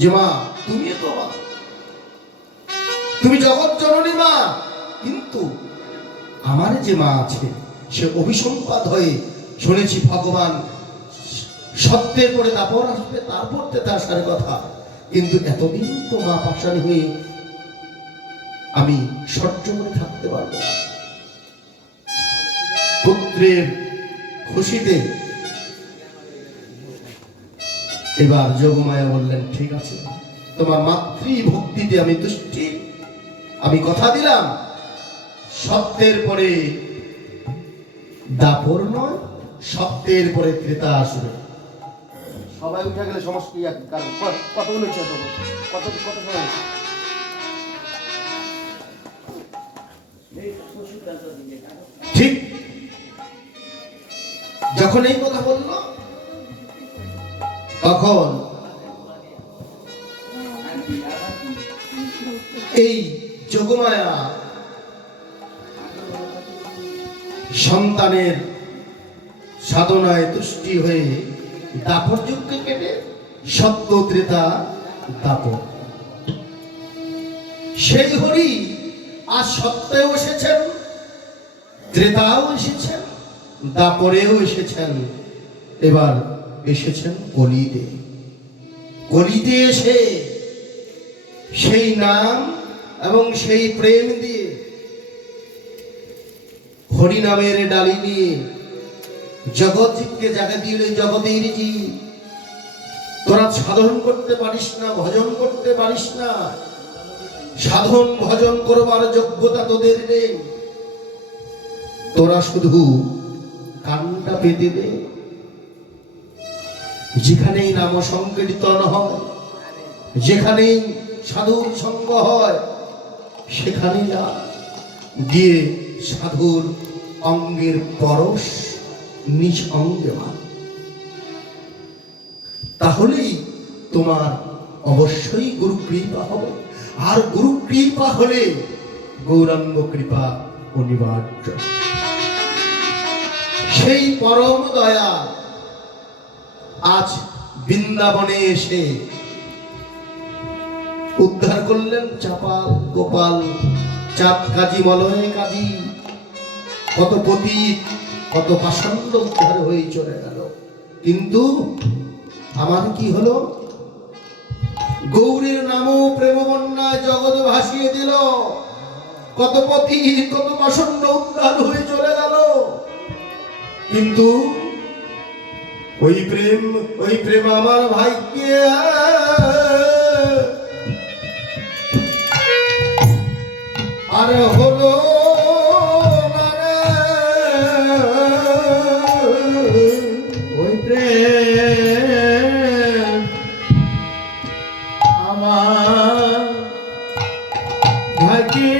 যে মা তুমি তো মা, তুমি জগৎ জননী মা, কিন্তু আমার যে মা আছে সে অভিসম্পাদ হয়ে শুনেছি ভগবান সত্যের পরে দাপর আসবে, তারপর তেতে আসার কথা, কিন্তু এতদিন তো মা পাশানি হয়ে আমি সহ্য করে থাকতে পারবো না। পুত্রের খুশিতে এবার যোগমায়া বললেন, ঠিক আছে, তোমার মাতৃভক্তিতে আমি তুষ্টি, আমি কথা দিলাম সত্যের পরে দাপর নয়, সত্যের পরে ত্রেতা আসবে। সবাই উঠে গেলে সমস্ত কতগুলো কত কত সময় ঠিক যখন এই কথা বলল তখন এই যোগমায়া সন্তানের সাধনায় তুষ্টি হয়ে দাপর যুগকে কেটে সত্য ত্রেতা দাপর, সেই হরি আজ সত্যেও এসেছেন, ত্রেতাও এসেছেন, দাপরেও এসেছেন, এবার এসেছেন কলিতে। কলিতে এসে সেই নাম এবং সেই প্রেম দিয়ে হরি নামের ডালি নিয়ে জগৎ জীবকে জায়গা দিয়ে, জগতের জীব তোরা সাধন করতে পারিস না, ভজন করতে পারিস না, সাধন ভজন করবার যোগ্যতা তোদের নেই, তোরা শুধু কানটা পেতে দে, যেখানেই নাম সংকীর্তন হয়, যেখানেই সাধুর সঙ্গ হয়, সেখানে যা গিয়ে সাধুর অঙ্গের পরশ নিজ অঙ্গে মান, তাহলেই তোমার অবশ্যই গুরু কৃপা হবে। আর গুরু কৃপা হলে গৌরাঙ্গ কৃপা অনিবার্য। সেই পরম দয়া আজ বৃন্দাবনে এসে উদ্ধার করলেন চাপাল, গোপাল, চাঁদ কাজী, মলয় কাজী, কত পতীত, কত পাষণ্ড উদ্ধার হয়ে চলে গেল। কিন্তু আমার কি হলো? গৌরীর নামও প্রেম বন্যায় জগৎ ভাসিয়ে দিল, কত পতীত, কত পাষণ্ড উদ্ধার হয়ে চলে গেল। কিন্তু ওই প্রেম আমার ভাইকে আর হলো ওই প্রেম আমার ভাইকে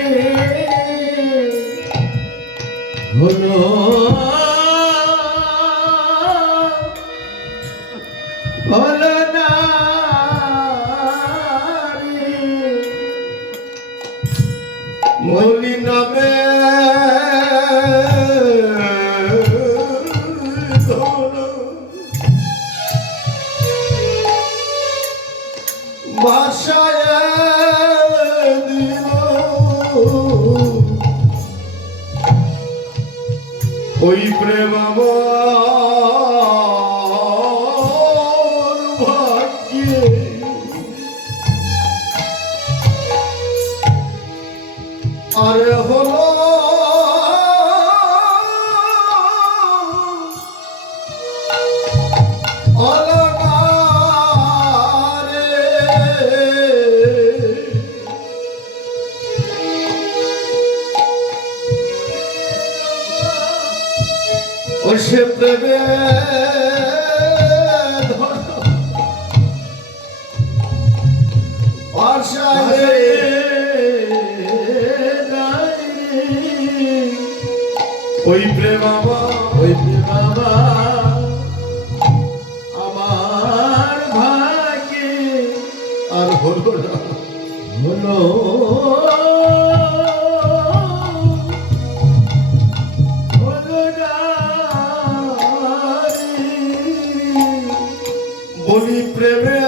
হলো হলো না মৌলি নামে ভাষায় দিল ওই প্রেম আমার ভাগ্যে আর হলো সে প্রেমে ওই প্রেম আমার ভাগ্যে আর হলো না, হলো বলি প্রেমে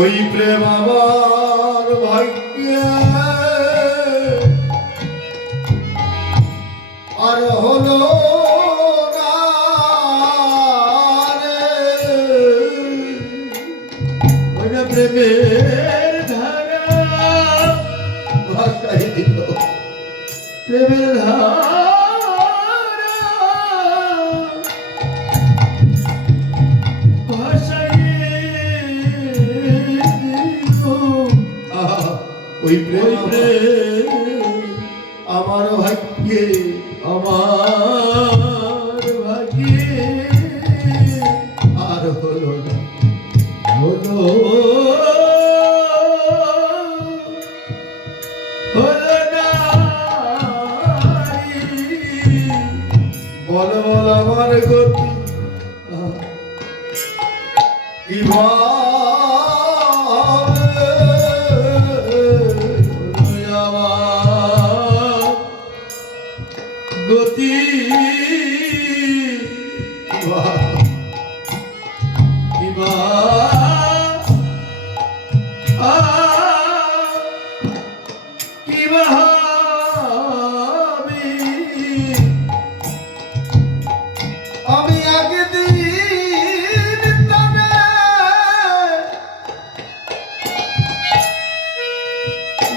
ওই প্রেম আমার ভাগ্যে আর হলো না রে। ওইটা প্রেমের ধারা ভাষায় দিল প্রেমের ধারা ওই প্রেম আমার ভাগ্যে আমার ভাগ্যে আর হলো না। হলো হলো না বল বল আমার গতি কি আমার গতি কিবা কিবা আমি আগে দিন তবে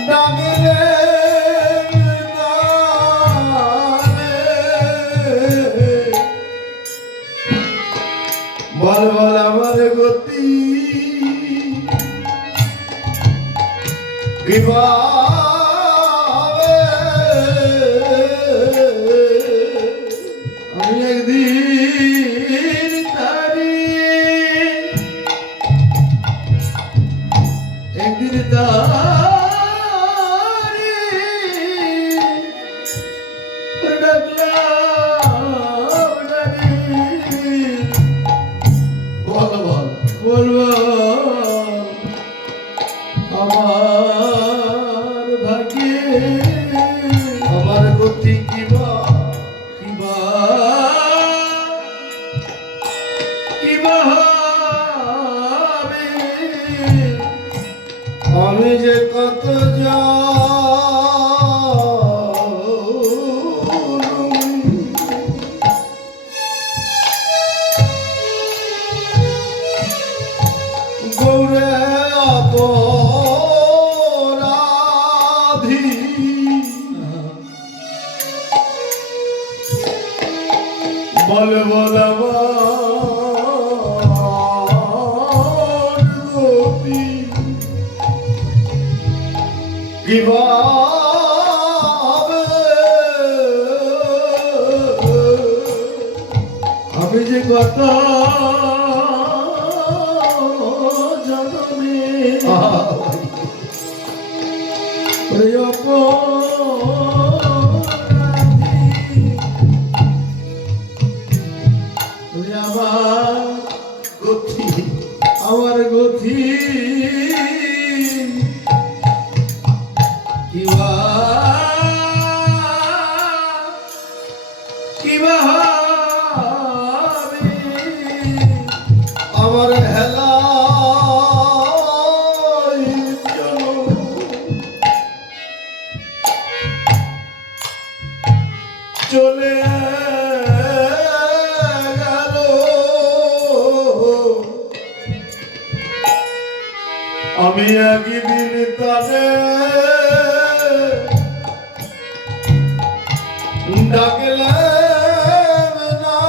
ডাকলে বল বল আমার গতি কিভাবে আমি একদিন তারি একদিন তারি ডাকলাম নারী বল বল বলবো আমার ভাগ্যে আমার গতি কিবা কিবা কিবা হবে আমি যে কত গৌরে অপরাধী বল বল আমার গতি কিভাবে আমি যে কত জনমে ওই অপরাধী ওই আমার গতি কিবা কিবা হবে আমার হেলা চলে গেল আমি একদিন তাদের ডাকলাম না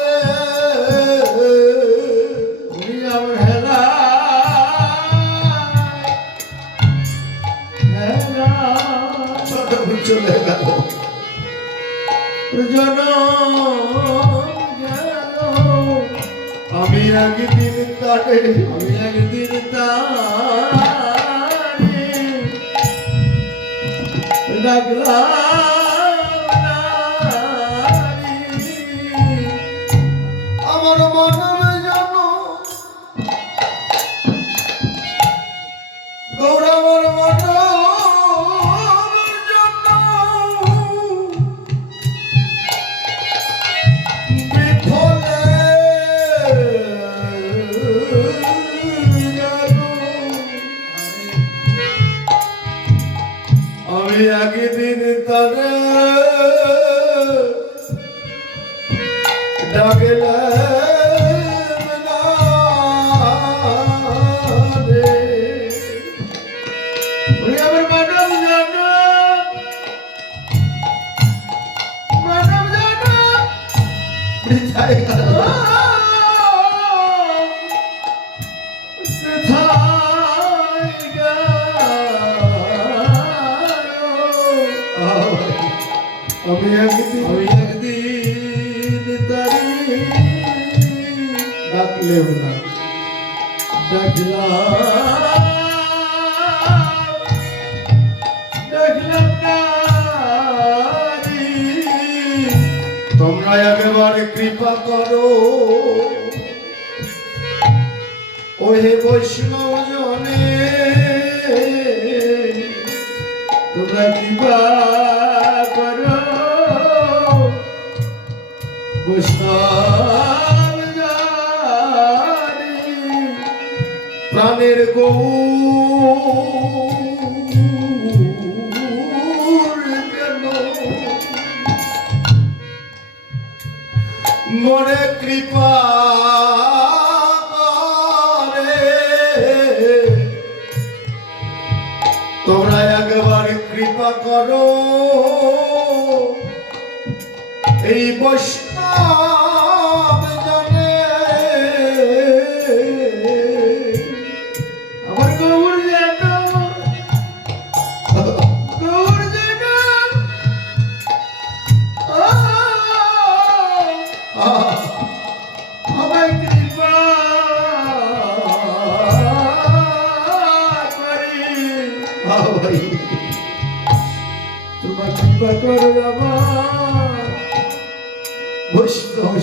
রে। উনি আমার হেলা হেলা ছোট চলে গেল জনম গেল আমি একদিন তাদের আমি একদিন তারে ডাকলাম নারী। আমার মনমে যেন গৌরবর মনমের জন্য বিফলে ডাকলে না রে ওরে আমার মানব জানো বৃথায় গেল। আমি একদিন তারি ডাকলেও না। দেখলাম নারী। তোমরা একেবারে কৃপা করো ওহে বৈষ্ণব জনে, তোমরা কৃপা করো বৈষ্ণব জানি প্রাণের গৌর কেন মনে কৃপা করে। তোমরা একবার কৃপা করো এই বৈষ্ণব জনে, আমার গৌর যেন গৌর যেন আমায় কৃপা করি ভাই তোমার কৃপা করো আমার বৈষ্ণব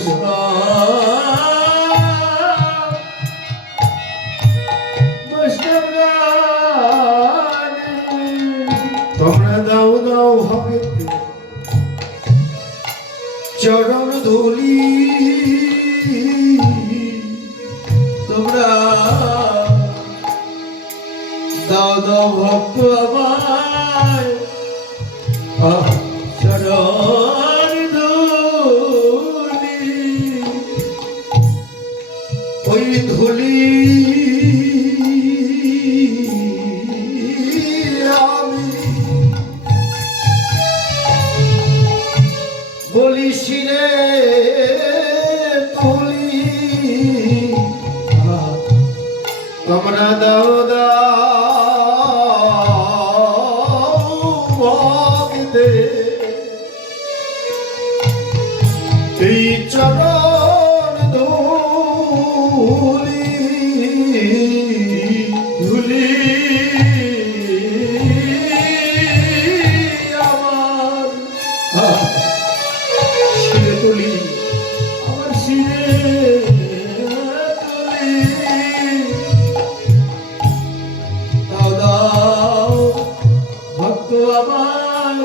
তোমরা দাও দাও হবে চরণ ধুলি, তোমরা দাও দাও ভক্ত আমায় চরণ ধুলি ওই ধুলি আমি বলি শিরে তুলি, তোমরা দাও দাও ভক্তে এই চরণ ধুলি, ধুলি আমার শিরে তুলি আমার শিরে তুলি দাও দাও ভক্ত আমায়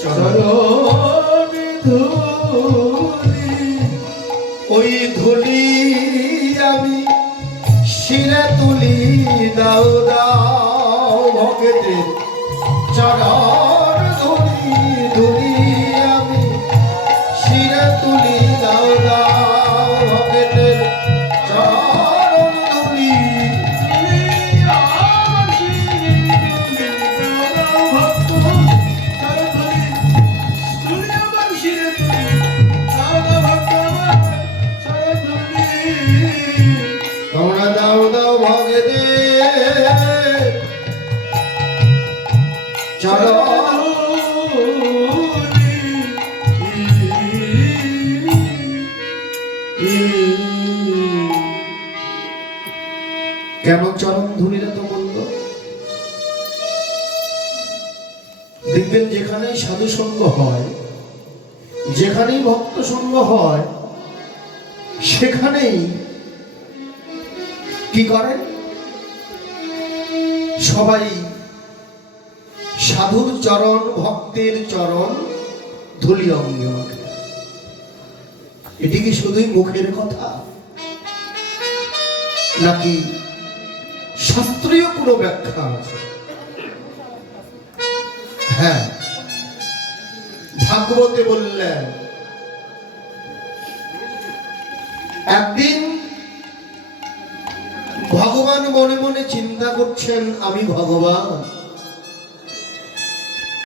চরণ ধুলি ওই ধুলি আমি শিরে তুলি, দাও দাও ভক্তের চরণ ধুলি, ধুলি আমি শিরে তুলি, দাও দাও ভক্তের চরণ ধুলি, আমার শিরে তুলি দাও ভক্ত চরণ ধুলি ধুলি আমার শিরে তুলি দাও ভক্ত আমার চরণ ধুলি তোমরা দাও দাও ভক্তের চরণ কেন চরণ ধুলিরা তো বলল? দেখবেন যেখানেই সাধু সঙ্গ হয়, যেখানেই ভক্ত সঙ্গ হয়, সেখানেই কি করে সবাই সাধুর চরণ, ভক্তের চরণ ধুলি অঙ্গে মাখে। এটি কি শুধুই মুখের কথা, নাকি শাস্ত্রীয় কোনো ব্যাখ্যা আছে? হ্যাঁ, ভাগবতে বললেন একদিন ভগবান মনে মনে চিন্তা করছেন, আমি ভগবান